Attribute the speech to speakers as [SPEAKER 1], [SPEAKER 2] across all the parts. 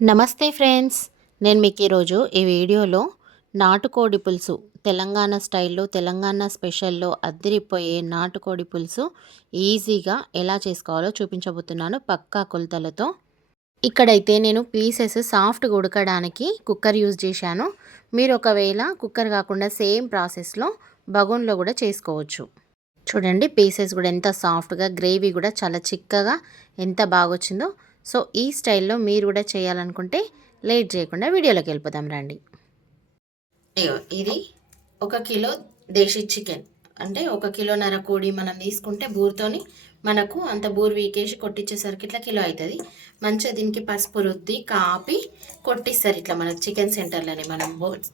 [SPEAKER 1] నమస్తే ఫ్రెండ్స్. నేను మీకు ఈరోజు ఈ వీడియోలో నాటుకోడి పులుసు తెలంగాణ స్టైల్లో తెలంగాణ స్పెషల్లో అద్దరిపోయే నాటుకోడి పులుసు ఈజీగా ఎలా చేసుకోవాలో చూపించబోతున్నాను పక్కా కొలతలతో. ఇక్కడైతే నేను పీసెస్ సాఫ్ట్గా ఉడకడానికి కుక్కర్ యూజ్ చేశాను. మీరు ఒకవేళ కుక్కర్ కాకుండా సేమ్ ప్రాసెస్లో బగోన్లో కూడా చేసుకోవచ్చు. చూడండి పీసెస్ కూడా ఎంత సాఫ్ట్గా గ్రేవీ కూడా చాలా చిక్కగా ఎంత బాగా వచ్చిందో సో ఈ స్టైల్లో మీరు కూడా చేయాలనుకుంటే లేట్ చేయకుండా వీడియోలోకి వెళ్ళిపోదాం రండి. ఇది ఒక కిలో దేశీ చికెన్. అంటే ఒక కిలోన్నర కోడి మనం తీసుకుంటే బూరుతోని మనకు అంత బూరు వీకేసి కొట్టించేసరికి ఇట్లా కిలో అవుతుంది మంచిగా దీనికి పసుపు రుద్ది కాపి కొట్టిస్తారు ఇట్లా మనకు చికెన్ సెంటర్లోనే మనం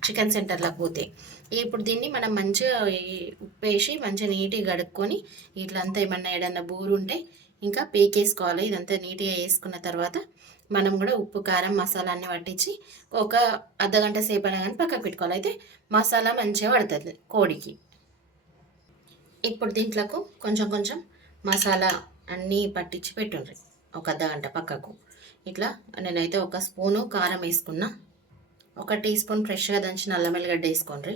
[SPEAKER 1] చికెన్ సెంటర్లోకి పోతే. ఇప్పుడు దీన్ని మనం మంచిగా ఉప్పేసి మంచిగా నీట్గా గడుక్కొని ఇట్లంతా ఏమన్నా ఏడన్నా బూరు ఉంటే ఇంకా పీకేసుకోవాలి. ఇదంతా నీట్గా వేసుకున్న తర్వాత మనం కూడా ఉప్పు కారం మసాలా అన్ని పట్టించి ఒక అర్ధగంట సేపు అయినా కానీ పక్కకు పెట్టుకోవాలి. అయితే మసాలా మంచిగా పడుతుంది కోడికి. ఇప్పుడు దీంట్లోకి కొంచెం కొంచెం మసాలా అన్నీ పట్టించి పెట్టుండ్రి. ఒక అర్ధగంట పక్కకు. ఇట్లా నేనైతే ఒక స్పూను కారం వేసుకున్నా. ఒక టీ స్పూన్ ఫ్రెష్గా దంచిన అల్లం వెల్లిగడ్డ వేసుకోండి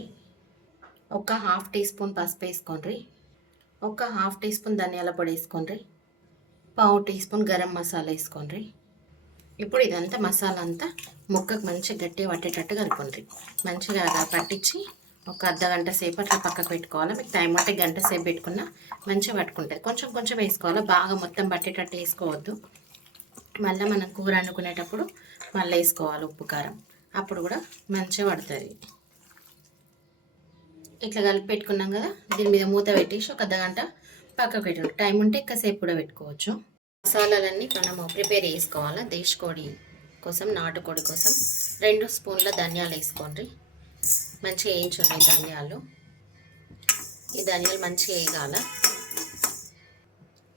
[SPEAKER 1] ఒక హాఫ్ టీ స్పూన్ పసుపు వేసుకోండి ఒక హాఫ్ టీ స్పూన్ ధనియాల పొడి వేసుకోండి పావు టీ స్పూన్ గరం మసాలా వేసుకోండి. ఇప్పుడు ఇదంతా మసాలా అంతా ముక్కకు మంచిగా గట్టిగా పట్టేటట్టు కలుపుకోండి. మంచిగా పట్టించి ఒక అర్ధ గంట సేపు అట్లా పక్కకు పెట్టుకోవాలి. మీకు టైం అంటే గంట సేపు పెట్టుకున్నా మంచిగా పట్టుకుంటుంది కొంచెం కొంచెం వేసుకోవాలి. బాగా మొత్తం పట్టేటట్టు వేసుకోవద్దు. మళ్ళీ మనం కూర వండుకునేటప్పుడు మళ్ళీ వేసుకోవాలి ఉప్పు కారం. అప్పుడు కూడా మంచిగా పడుతుంది. ఇట్లా కలిపి పెట్టుకున్నాం కదా దీని మీద మూత పెట్టేసి ఒక అర్ధ గంట పక్కకు పెట్టండి టైం ఉంటే ఎక్కువసేపు కూడా పెట్టుకోవచ్చు. మసాలాలన్నీ మనము ప్రిపేర్ చేసుకోవాలి? దేశకోడి కోసం నాటుకోడి కోసం. రెండు స్పూన్ల ధనియాలు వేసుకోండి. మంచిగా వేయించండి ధనియాలు. ఈ ధనియాలు మంచిగా వేయగాల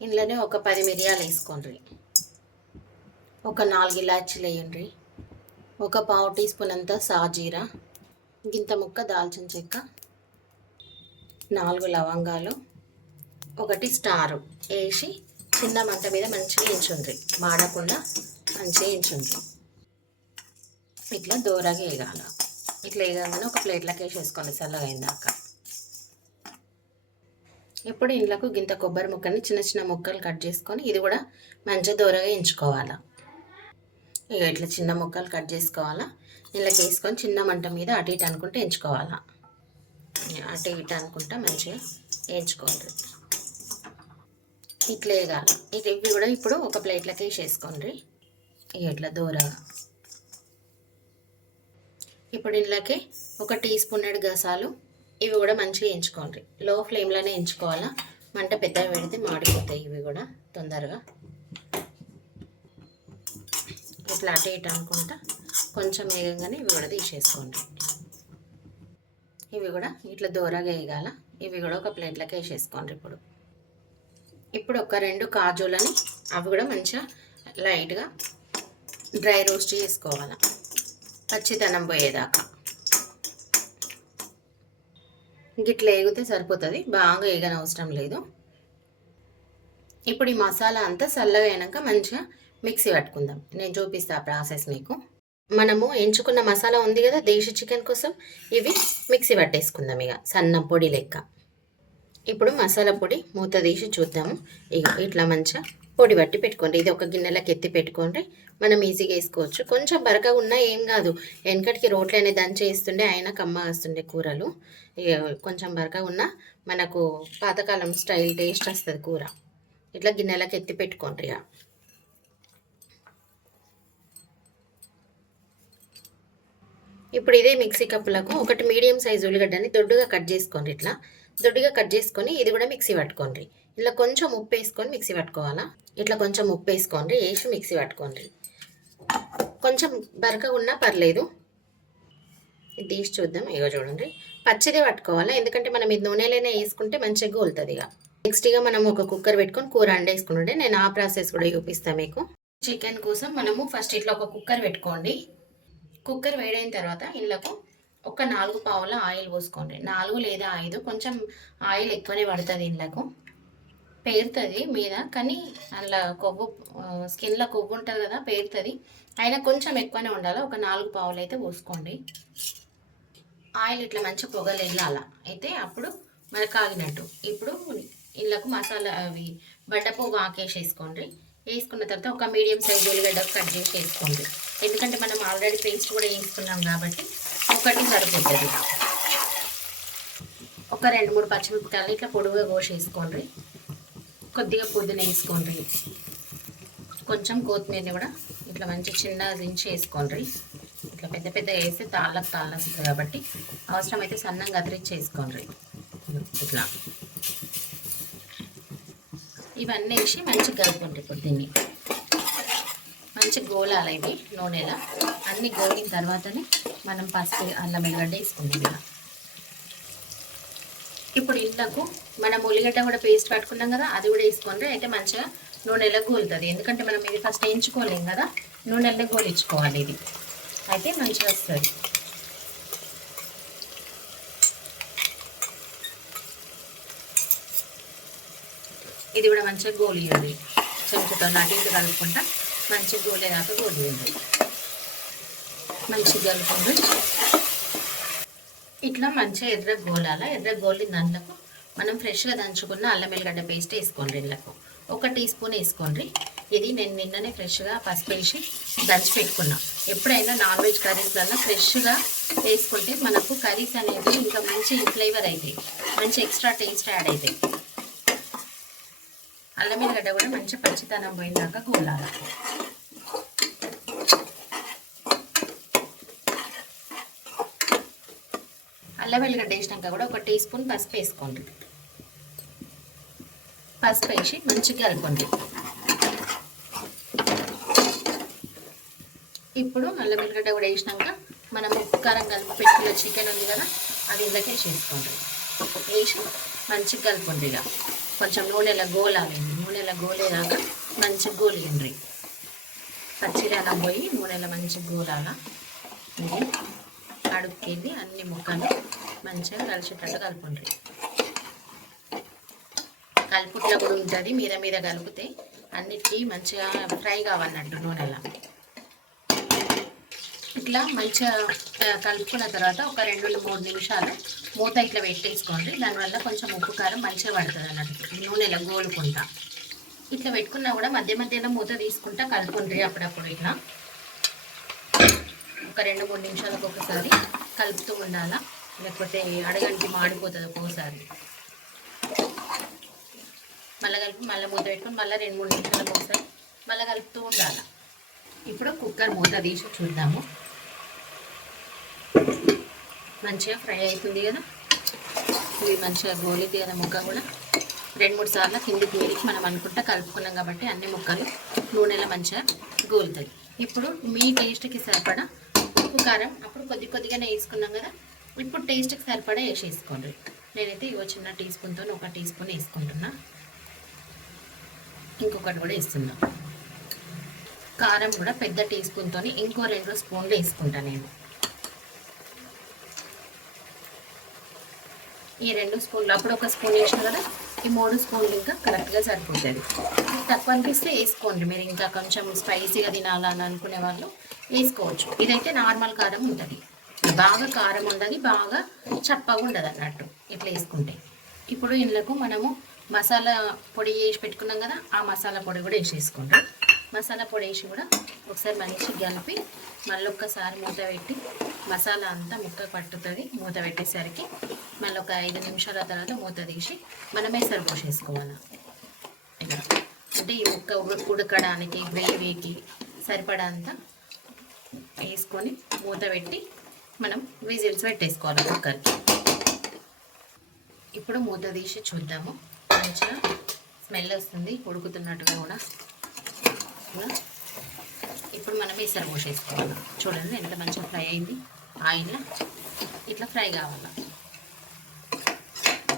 [SPEAKER 1] ఇందులోనే ఒక పది మిరియాలు వేసుకోండి. ఒక నాలుగు ఇలాచీలు వేయండి. ఒక పావు టీ స్పూన్ అంతా సాజీరా. గింత ముక్క దాల్చిన చెక్క. నాలుగు లవంగాలు. ఒకటి స్టారు. వేసి చిన్న మంట మీద మంచిగా వేయించుండ్రి. మాడకుండా మంచిగా వేయించుండ్రి. ఇట్లా దూరగా వేయగాల ఇట్లా వేయగానే ఒక ప్లేట్లోకి వేసేసుకోండి చల్లగా అయిందాక. ఇప్పుడు ఇంట్లోకి గింత కొబ్బరి ముక్కని చిన్న చిన్న ముక్కలు కట్ చేసుకొని ఇది కూడా మంచిగా దూరగా వేయించుకోవాలా. ఇక ఇట్లా చిన్న ముక్కలు కట్ చేసుకోవాలా. ఇంట్లోకి వేసుకొని చిన్న మంట మీద అటు ఇటు అనుకుంటే ఎంచుకోవాలా అటు ఇటు అనుకుంటా మంచిగా వేయించుకోవాలి ఇట్లా వేయాలి ఇవి కూడా ఇప్పుడు ఒక ప్లేట్లోకి వేసేసుకోండి ఇట్లా దూరగా. ఇప్పుడు ఇంట్లోకి ఒక టీ స్పూన్ గసాలు ఇవి కూడా మంచిగా ఎంచుకోండి. లో ఫ్లేమ్లోనే ఎంచుకోవాలా? మంట పెద్దగా పెడితే మాడిపోతాయి ఇవి కూడా తొందరగా. ఇట్లా అటు ఇటు అనుకుంటా. కొంచెం వేగంగానే ఇవి కూడా తీసేసుకోండి. ఇవి కూడా ఇట్లా దూరగా వేయగాల ఇవి కూడా ఒక ప్లేట్లోకి వేసేసుకోండి ఇప్పుడు. ఇప్పుడు ఒక రెండు కాజులని అవి కూడా మంచిగా లైట్గా డ్రై రోస్ట్ చేసుకోవాలి. పచ్చిదనం పోయేదాకా. గిట్లా ఎగితే సరిపోతుంది. బాగా వేగన అవసరం లేదు. ఇప్పుడు ఈ మసాలా అంతా చల్లగా అయినాక మంచిగా మిక్సీ పట్టుకుందాం. నేను చూపిస్తా ఆ ప్రాసెస్ మీకు. మనము ఎంచుకున్న మసాలా ఉంది కదా దేశీ చికెన్ కోసం ఇవి మిక్సీ పట్టేసుకుందాం ఇక. సన్న పొడి లెక్క. ఇప్పుడు మసాలా పొడి మూత తీసి చూద్దాము. ఇక ఇట్లా మంచిగా పొడి పట్టి పెట్టుకోండి. ఇది ఒక గిన్నెలకు ఎత్తి పెట్టుకోండి. మనం ఈజీగా వేసుకోవచ్చు. కొంచెం బరకగా ఉన్నా ఏం కాదు. వెనకటికి రోట్లు అనేది దంచి వేస్తుండే అయినా కమ్మ వస్తుండే కూరలు. ఇక కొంచెం బరకగా ఉన్నా మనకు పాతకాలం స్టైల్ టేస్ట్ వస్తుంది కూర. ఇట్లా గిన్నెలకు ఎత్తి పెట్టుకోండి ఇక ఇప్పుడు ఇదే మిక్సీ కప్పులకు ఒకటి మీడియం సైజు ఉల్లిగడ్డని దొడ్డుగా కట్ చేసుకోండి ఇట్లా. దొడ్డిగా కట్ చేసుకొని ఇది కూడా మిక్సీ పట్టుకోండి. ఇట్లా కొంచెం ఉప్పు వేసుకొని మిక్సీ పట్టుకోవాలా? ఇట్లా కొంచెం ఉప్పు వేసుకోండి వేసి మిక్సీ పట్టుకోండి. కొంచెం బరకగా ఉన్నా పర్లేదు. ఇది తీసి చూద్దాం ఇగో చూడండి. పచ్చిదే పట్టుకోవాలా? ఎందుకంటే మనం ఇది నూనెలోనే వేసుకుంటే మంచిగా గోలుతుంది ఇక. నెక్స్ట్ ఇక మనం ఒక కుక్కర్ పెట్టుకొని కూర అండేసుకుంటుంటే నేను ఆ ప్రాసెస్ కూడా చూపిస్తాను మీకు. చికెన్ కోసం మనము ఫస్ట్ ఇట్లా ఒక కుక్కర్ పెట్టుకోండి. కుక్కర్ వేడైన తర్వాత ఇందులోకి ఒక నాలుగు పావుల ఆయిల్ పోసుకోండి. నాలుగు లేదా ఐదు కొంచెం ఆయిల్ ఎక్కువనే పడుతుంది ఇండ్లకు. పేరుతుంది మీద కానీ అందులో కొవ్వు స్కిన్లో కొవ్వు ఉంటుంది కదా పేరుతుంది. అయినా కొంచెం ఎక్కువనే ఉండాలి. ఒక నాలుగు పావులు అయితే పోసుకోండి. ఆయిల్ ఇట్లా మంచి పొగలు వెళ్ళాల అయితే అప్పుడు మరి కాగినట్టు ఇప్పుడు ఇళ్ళకు మసాలా అవి బడ్డపువ్వు ఆకేసేసుకోండి. వేసుకున్న తర్వాత ఒక మీడియం సైజ్ ఉల్లిగడ్డ కట్ చేసి వేసుకోండి ఎందుకంటే మనం ఆల్రెడీ పేస్ట్ కూడా వేసుకున్నాం కాబట్టి ఒకటి సరిపోతుంది. ఒక రెండు మూడు పచ్చిమిరపకాయలు ఇట్లా పొడుగుగా కోసేసుకోండి. కొద్దిగా పుదీనా వేసుకోండి. కొంచెం కొత్తిమీరని కూడా ఇట్లా మంచి చిన్నగా దించి వేసుకోండి. ఇట్లా పెద్ద పెద్ద వేస్తే తాళ్ళకు తాళ్ళస్తుంది కాబట్టి అవసరమైతే సన్నంగా గదిరించి వేసుకోండి ఇట్లా. ఇవన్నీ వేసి మంచిగా కలుపుకోండి ఇప్పుడు దీన్ని మంచి గోళాలు ఇవి నూనెలా. అన్ని గోలిన తర్వాతనే మనం పసుపు అల్లం ఎల్లిగడ్డ వేసుకుంటాం ఇలా ఇప్పుడు ఇళ్ళకు మనం ఉల్లిగడ్డ కూడా పేస్ట్ పట్టుకున్నాం కదా అది కూడా వేసుకోండి అయితే మంచిగా నూనెలో గోలుతుంది. ఎందుకంటే మనం ఇది ఫస్ట్ వేయించుకోలేం కదా నూనెలో గోలించుకోవాలి ఇది. అయితే మంచిగా వస్తుంది. ఇది కూడా మంచిగా గోలియండి. చెంచుతో నాటి కలుపుకుంటా మంచిగా గోలేదాకా గోలియండి. మంచిగా కలుపుకోండి ఇట్లా మంచిగా ఎర్ర గోలాల? ఎర్ర గోలిన దాంట్లో మనం ఫ్రెష్గా దంచుకున్న అల్లం ఎల్లిగడ్డ పేస్ట్ వేసుకోండి ఇళ్ళకు ఒక టీ స్పూన్ వేసుకోండి. ఇది నేను నిన్ననే ఫ్రెష్గా పసుపు వేసి దంచి పెట్టుకున్నా. ఎప్పుడైనా నాన్ వెజ్ కర్రీస్లలో ఫ్రెష్గా వేసుకుంటే మనకు కర్రీస్ అనేది ఇంకా మంచి ఫ్లేవర్ అవుతాయి మంచి ఎక్స్ట్రా టేస్ట్ యాడ్ అవుతాయి అల్లం ఎల్లిగడ్డ కూడా మంచి పచ్చితనం పోయినాక గోలాలి. ఎర్రవెల్లిగడ్డ వేసినాక కూడా ఒక టీ స్పూన్ పసుపు వేసుకోండి. పసుపు వేసి మంచిగా కలుపుకోండి. ఇప్పుడు అల్లం వెల్లిగడ్డ కూడా వేసినాక మనం ఉప్పు కారం కలిపి పెట్టుకున్న చికెన్ ఉంది కదా అది ఇందులోకి వేసేసుకోండి. వేసి మంచిగా కలుపుకోండి ఇక. కొంచెం నూనెల గోలాగండి నూనెల గోలేదాకా మంచిగా గోలియండి. పచ్చిరాలం పోయి నూనెల మంచిగా గోలాల. అడుక్కింది అన్ని ముక్కలు. మంచిగా కలిసేటట్టు కలుపుండ్రి కలుపుట్లో కూడా ఉంటుంది మీద మీద కలిపితే అన్నిటికీ మంచిగా ఫ్రై కావాలన్నట్టు నూనెలా. ఇట్లా మంచిగా కలుపుకున్న తర్వాత ఒక రెండు మూడు నిమిషాలు మూత ఇట్లా పెట్టేసుకోండి. దానివల్ల కొంచెం ఉప్పు కారం మంచిగా పడుతుంది అన్నట్టు. నూనెలో గోలుకుంటా. ఇట్లా పెట్టుకున్నా కూడా మధ్య మధ్యలో మూత తీసుకుంటా కలుపుకుండ్రి అప్పుడప్పుడు ఇట్లా. ఒక రెండు మూడు నిమిషాలకు ఒకసారి కలుపుతూ ఉండాలా. లేకపోతే అడగంటి మాడిపోతుంది ఒక్కోసారి. మళ్ళీ కలిపి మళ్ళీ మూత పెట్టుకొని మళ్ళీ రెండు మూడు నిమిషాలకు ఒకసారి మళ్ళీ కలుపుతూ ఉండాలి. ఇప్పుడు కుక్కర్ మూత తీసి చూద్దాము. మంచిగా ఫ్రై అవుతుంది కదా? ఇది మంచిగా గోలింది కదా ముక్క కూడా? రెండు మూడు సార్లు కిందికి వేలికి మనం అనుకుంటా కలుపుకున్నాం కాబట్టి అన్ని ముక్కలు నూనెలో మంచిగా గోలుతాయి. ఇప్పుడు మీ టేస్ట్కి సరిపడా ఉప్పు కారం. అప్పుడు కొద్ది కొద్దిగానే వేసుకున్నాం కదా? ఇప్పుడు టేస్ట్కి సరిపడా వేసేసుకోండి నేనైతే ఇవో చిన్న టీ స్పూన్తో ఒక టీ స్పూన్ వేసుకుంటున్నా. ఇంకొకటి కూడా వేస్తున్నా. కారం కూడా పెద్ద టీ స్పూన్తో ఇంకో రెండు స్పూన్లు వేసుకుంటా నేను. ఈ రెండు స్పూన్లు అప్పుడు ఒక స్పూన్ వేసిన కదా ఈ మూడు స్పూన్లు ఇంకా కరెక్ట్గా సరిపోతుంది తక్కువ అనిపిస్తే వేసుకోండి. మీరు ఇంకా కొంచెం స్పైసీగా తినాలని అనుకునే వాళ్ళు వేసుకోవచ్చు. ఇదైతే నార్మల్ కారం ఉంటుంది. బాగా కారం ఉండదు బాగా చప్పగా ఉండదు అన్నట్టు ఇట్లా వేసుకుంటే. ఇప్పుడు ఇందులోకి మనము మసాలా పొడి వేసి పెట్టుకున్నాం కదా ఆ మసాలా పొడి కూడా వేసేసుకుంటాం మసాలా పొడి వేసి కూడా ఒకసారి మంచి కలిపి మళ్ళీ ఒక్కసారి మూత పెట్టి మసాలా అంతా ముక్క పట్టుతుంది మూత పెట్టేసరికి మళ్ళీ ఒక ఐదు నిమిషాల తర్వాత మూత తీసి మనమే సరిపోసేసుకోవాలి ఇలా అంటే ఈ ముక్క ఉడకడానికి గ్రేవీకి సరిపడంతా వేసుకొని మూత పెట్టి మనం విజిల్స్ పెట్టేసుకోవాలి కుక్కర్కి. ఇప్పుడు మూత తీసి చూద్దాము. మంచిగా స్మెల్ వస్తుంది ఉడుకుతున్నట్టుగా కూడా. ఇప్పుడు మనం ఈసర పోసేసుకోవాలి. చూడండి ఎంత మంచిగా ఫ్రై అయింది. ఆయిల్ ఇట్లా ఫ్రై కావాలి.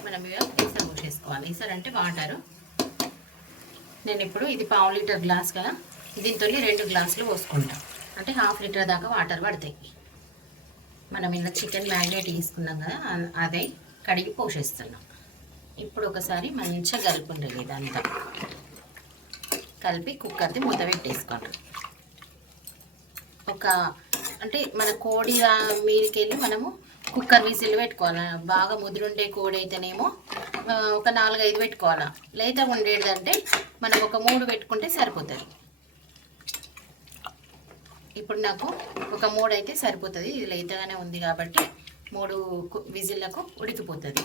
[SPEAKER 1] మనం ఇక ఈసర పోసేసుకోవాలి. ఈసర అంటే వాటరు. నేను ఇప్పుడు ఇది పావు లీటర్ గ్లాస్ కదా. దీంతో రెండు గ్లాసులు పోసుకుంటాం. అంటే హాఫ్ లీటర్ దాకా వాటర్ పడతాయి. మనం ఇలా చికెన్ మ్యారినేట్ తీసుకున్నాం కదా అదే కడిగి పోసేస్తున్నాం. ఇప్పుడు ఒకసారి మంచిగా కలుపుండాలి ఇదంతా. కలిపి కుక్కర్ది మూత పెట్టేసుకోండి. ఒక అంటే మన కోడి మీదకెళ్ళి మీదకి వెళ్ళి మనము కుక్కర్ విసిల్ పెట్టుకోవాలి? బాగా ముదురుండే కోడి అయితేనేమో ఒక నాలుగైదు పెట్టుకోవాలి? లేత ఉండేదంటే మనం ఒక మూడు పెట్టుకుంటే సరిపోతుంది. ఇప్పుడు నాకు ఒక మూడు అయితే సరిపోతుంది. ఇది లేతగానే ఉంది కాబట్టి మూడు విజిల్లకు ఉడికిపోతుంది.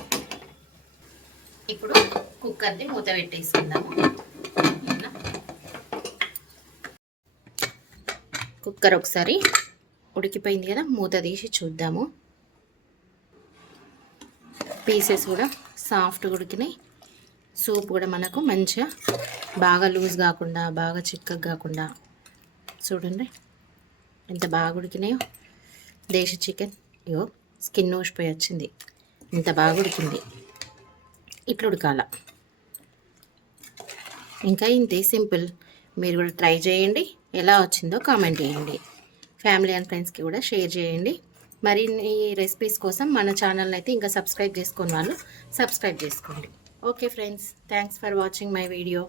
[SPEAKER 1] ఇప్పుడు కుక్కర్ని మూత పెట్టేసుకుందాము. కుక్కర్ ఒకసారి ఉడికిపోయింది కదా మూత తీసి చూద్దాము. పీసెస్ కూడా సాఫ్ట్గా ఉడికినాయి. సూప్ కూడా మనకు మంచిగా బాగా లూజ్ కాకుండా బాగా చిక్కగా కాకుండా చూడండి. ఎంత బాగా ఉడికినాయో. దేశ చికెన్. ఇగో స్కిన్ ఊసిపోయి వచ్చింది. ఇంత బాగా ఉడికింది. ఇట్లా ఉడకాల. ఇంకా ఇంతే సింపుల్. మీరు కూడా ట్రై చేయండి. ఎలా వచ్చిందో కామెంట్ చేయండి. ఫ్యామిలీ అండ్ ఫ్రెండ్స్కి కూడా షేర్ చేయండి. మరిన్ని రెసిపీస్ కోసం మన ఛానల్ అయితే ఇంకా సబ్స్క్రైబ్ చేసుకుని వాళ్ళు సబ్స్క్రైబ్ చేసుకోండి. Okay friends thanks for watching my video.